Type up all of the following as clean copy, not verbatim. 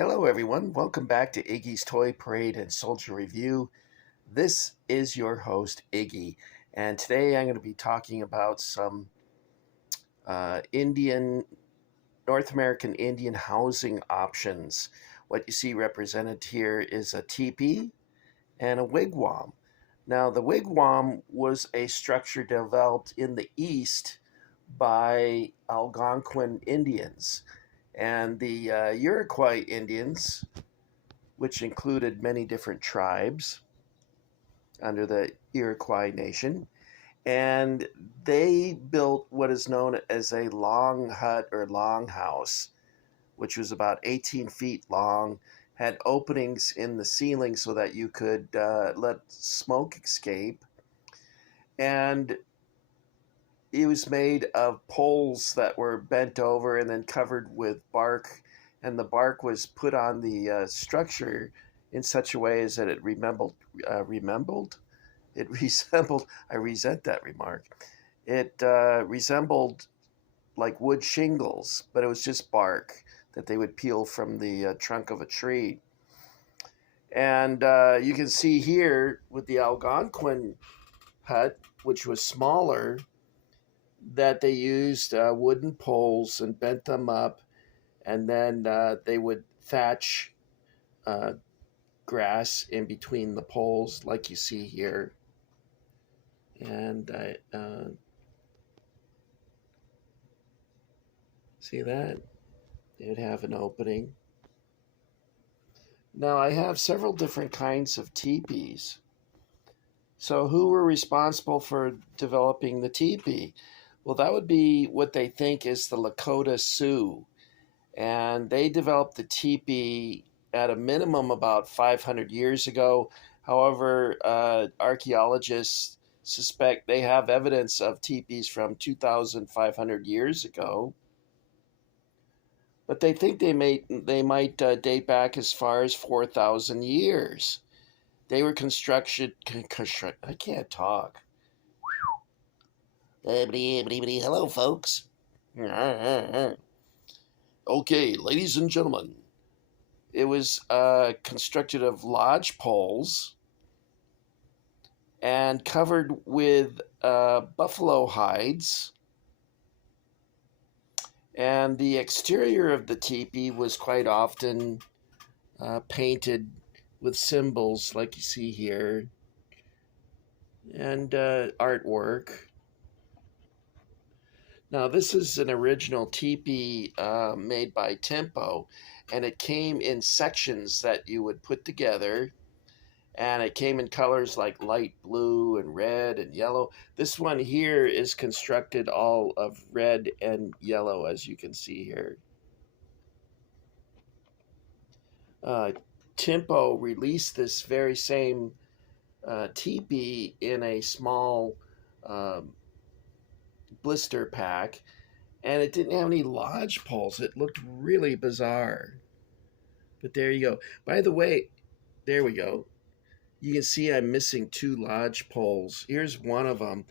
Hello, everyone. Welcome back to Iggy's Toy Parade and Soldier Review. This is your host, Iggy, and today I'm going to be talking about some North American Indian housing options. What you see represented here is a teepee and a wigwam. Now, the wigwam was a structure developed in the East by Algonquin Indians, and the Iroquois Indians, which included many different tribes under the Iroquois Nation. And they built what is known as a long hut or longhouse, which was about 18 feet long, had openings in the ceiling so that you could let smoke escape. And it was made of poles that were bent over and then covered with bark. And the bark was put on the structure in such a way as that it remembered. It resembled. I resent that remark. It resembled like wood shingles, but it was just bark that they would peel from the trunk of a tree. And you can see here with the Algonquin hut, which was smaller, that they used wooden poles and bent them up, and then they would thatch uh, grass in between the poles, like you see here. And see that? They would have an opening. Now, I have several different kinds of teepees. So, who were responsible for developing the teepee? Well, that would be what they think is the Lakota Sioux. And they developed the teepee at a minimum about 500 years ago. However, archaeologists suspect they have evidence of teepees from 2,500 years ago. But they think they might date back as far as 4,000 years. They were I can't talk. Hello, folks. Okay, ladies and gentlemen. It was constructed of lodge poles and covered with buffalo hides. And the exterior of the teepee was quite often painted with symbols like you see here and artwork. Now, this is an original teepee made by Timpo, and it came in sections that you would put together, and it came in colors like light blue and red and yellow. This one here is constructed all of red and yellow, as you can see here. Timpo released this very same teepee in a small blister pack, and it didn't have any lodge poles. It looked really bizarre. But there you go. By the way, there we go. You can see I'm missing 2 lodge poles. Here's one of them.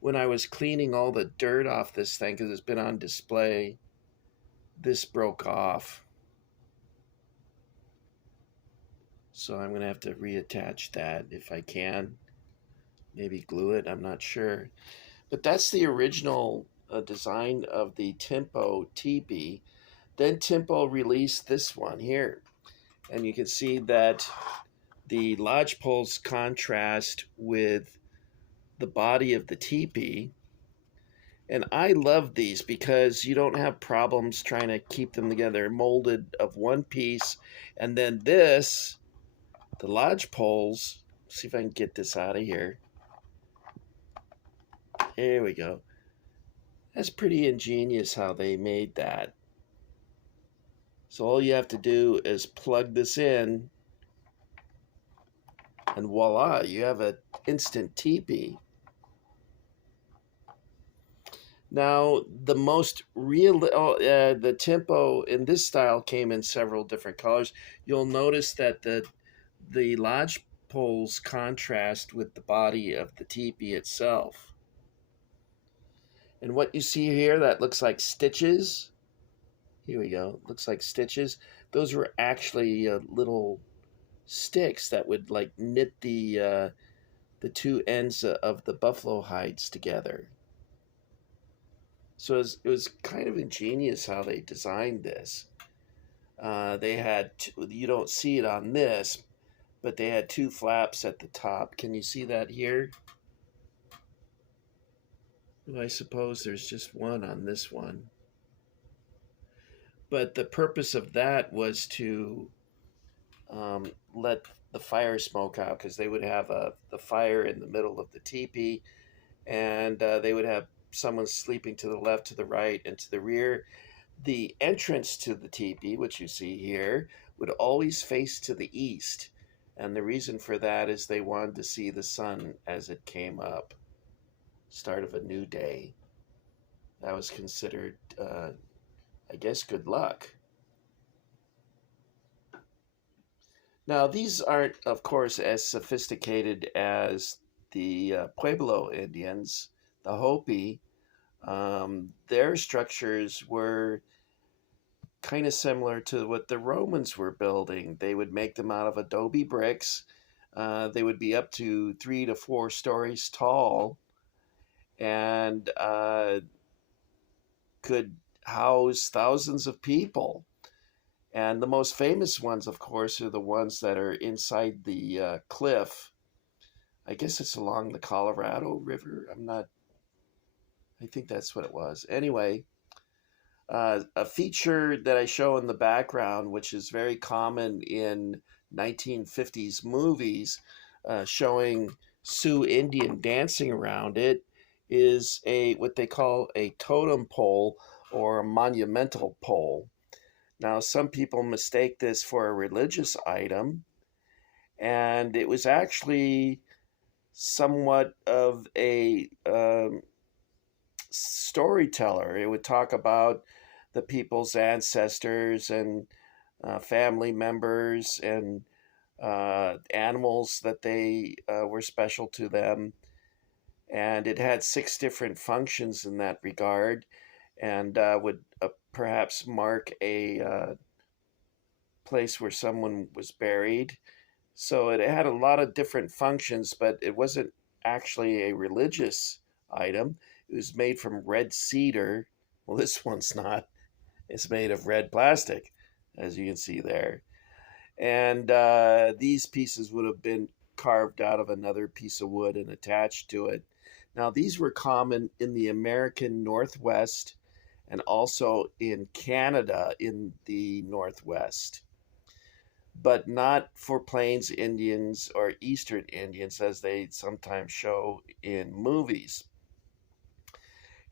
When I was cleaning all the dirt off this thing, because it's been on display, this broke off. So I'm going to have to reattach that if I can. Maybe glue it, I'm not sure. But that's the original design of the Timpo teepee. Then Timpo released this one here. And you can see that the lodge poles contrast with the body of the teepee. And I love these because you don't have problems trying to keep them together, molded of one piece. And then this, the lodge poles, see if I can get this out of here. There we go. That's pretty ingenious how they made that. So all you have to do is plug this in, and voila, you have an instant teepee. Now, the most real, the Timpo in this style came in several different colors. You'll notice that the lodge poles contrast with the body of the teepee itself. And what you see here that looks like stitches, Here we go. Looks like stitches. Those were actually little sticks that would like knit the two ends of the buffalo hides together. So it was kind of ingenious how they designed this. They had you don't see it on this, but they had two flaps at the top. Can you see that here? Well, I suppose there's just one on this one. But the purpose of that was to let the fire smoke out because they would have the fire in the middle of the teepee, and they would have someone sleeping to the left, to the right, and to the rear. The entrance to the teepee, which you see here, would always face to the east. And the reason for that is they wanted to see the sun as it came up, start of a new day. That was considered, I guess, good luck. Now, these aren't, of course, as sophisticated as the Pueblo Indians, the Hopi. Their structures were kind of similar to what the Romans were building. They would make them out of adobe bricks. They would be up to 3 to 4 stories tall and could house thousands of people. And the most famous ones, of course, are the ones that are inside the cliff. I guess it's along the Colorado River. I think that's what it was. Anyway, a feature that I show in the background, which is very common in 1950s movies, showing Sioux Indian dancing around it, is a what they call a totem pole or a monumental pole. Now, some people mistake this for a religious item, and it was actually somewhat of a storyteller. It would talk about the people's ancestors and family members and animals that they were special to them. And it had 6 different functions in that regard, and would perhaps mark a place where someone was buried. So it had a lot of different functions, but it wasn't actually a religious item. It was made from red cedar. Well, this one's not. It's made of red plastic, as you can see there. And these pieces would have been carved out of another piece of wood and attached to it. Now, these were common in the American Northwest and also in Canada in the Northwest, but not for Plains Indians or Eastern Indians as they sometimes show in movies.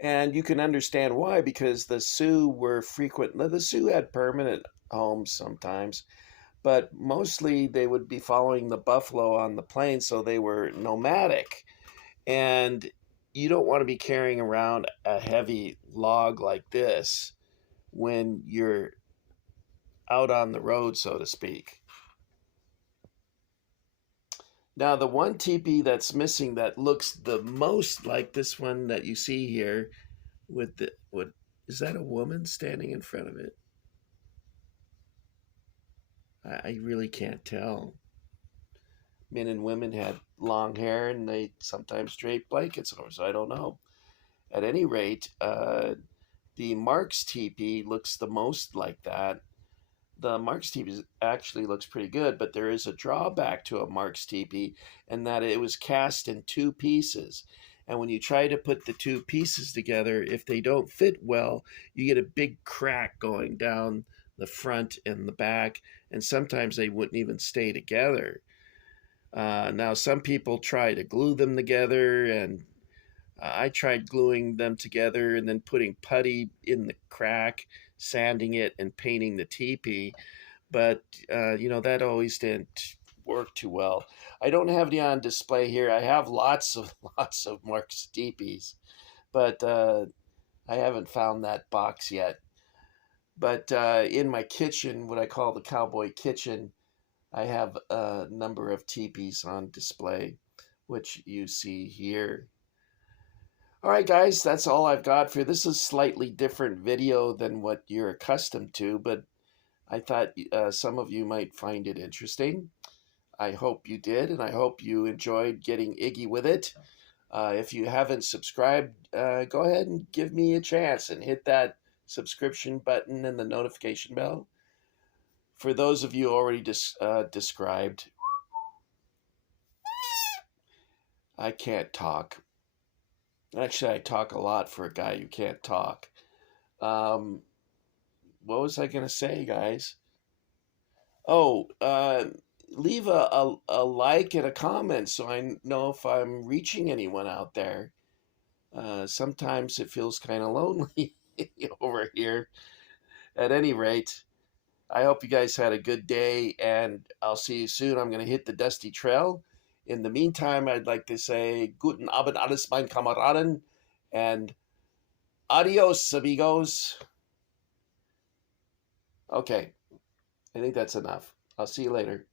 And you can understand why, because the Sioux were frequent. The Sioux had permanent homes sometimes, but mostly they would be following the buffalo on the plains, so they were nomadic. And you don't want to be carrying around a heavy log like this when you're out on the road, so to speak. Now, the one teepee that's missing that looks the most like this one that you see here, with the what is that, a woman standing in front of it? I really can't tell. Men and women had long hair, and they sometimes draped blankets over, so I don't know. At any rate, the Marks teepee looks the most like that. The Marks teepee actually looks pretty good, but there is a drawback to a Marks teepee, and that it was cast in 2 pieces. And when you try to put the 2 pieces together, if they don't fit well, you get a big crack going down the front and the back, and sometimes they wouldn't even stay together. Now, some people try to glue them together, and I tried gluing them together and then putting putty in the crack, sanding it, and painting the teepee. But, that always didn't work too well. I don't have any on display here. I have lots of lots of Mark's teepees, but I haven't found that box yet. But in my kitchen, what I call the cowboy kitchen, I have a number of teepees on display, which you see here. All right, guys, that's all I've got for this. Is slightly different video than what you're accustomed to, but I thought some of you might find it interesting. I hope you did, and I hope you enjoyed getting Iggy with it. If you haven't subscribed, go ahead and give me a chance and hit that subscription button and the notification bell. For those of you already described, I can't talk. Actually, I talk a lot for a guy who can't talk. Um, what was I going to say, guys? Oh, leave a like and a comment so I know if I'm reaching anyone out there. Sometimes it feels kind of lonely over here. At any rate, I hope you guys had a good day, and I'll see you soon. I'm going to hit the dusty trail. In the meantime, I'd like to say Guten Abend alles mein Kameraden, and adios, amigos. Okay, I think that's enough. I'll see you later.